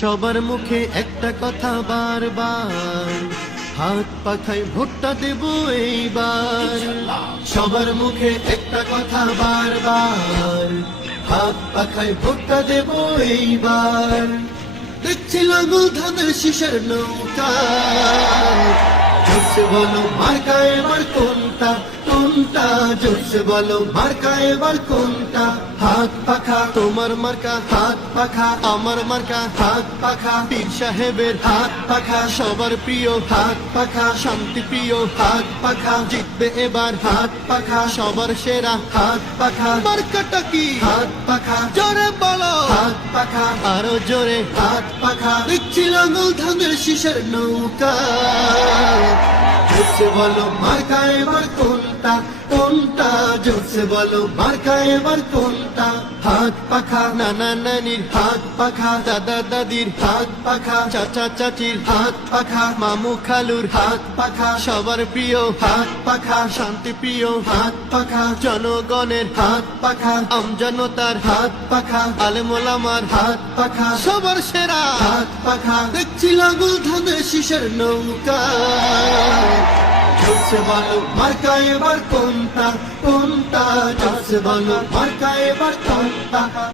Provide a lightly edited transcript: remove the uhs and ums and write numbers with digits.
সবার মুখে একটা কথা বারবার, হাত পাখায় ভোটটা দেব এইবার। সবার মুখে একটা কথা বারবার, হাত পাখায় ভোটটা দেব এইবার। দেখছি লাঙল ধানের শীষের নৌকা, জোরসে বলো মার্কা এবার কোনটা কোনটা, জোরসে বলো মার্কা এবার কোনটা। হাত পাখা তোমার মার্কা, হাত পাখা আমার মার্কা, হাত পাখা পীর সাহেবের হাত পাখা, সবার প্রিয় হাত পাখা, শান্তি প্রিয় হাত পাখা, জিতবে এবার হাত পাখা, সবার সেরা হাত পাখা। মার্কাটা কি? হাত পাখা। জোরে বলো হাত পাখা, আরো জোরে হাত পাখা। দেখছি লাঙল ধানের শীষের নৌকা, জোরসে বলো মার্কা এবার কোনটা কোনটা, জোরসে বলো মার্কা এবার কোনটা। হাত পাখা নানা নানির হাত পাখা, দাদা দাদির হাত পাখা, চাচা চাচির হাত পাখা, মামু খালুর হাত পাখা, সবার প্রিয় হাত পাখা, শান্তি প্রিয় হাত পাখা, জনগণের হাত পাখা, আমজনতার হাত পাখা, আলেম ওলামার হাত পাখা, সবার সেরা হাত পাখা। দেখছি লাঙল ধানের শীষের নৌকা, জোরসে বলো মার্কা এবার কোনটা কোনটা, জোরসে বলো মার্কা এবার কোনটা।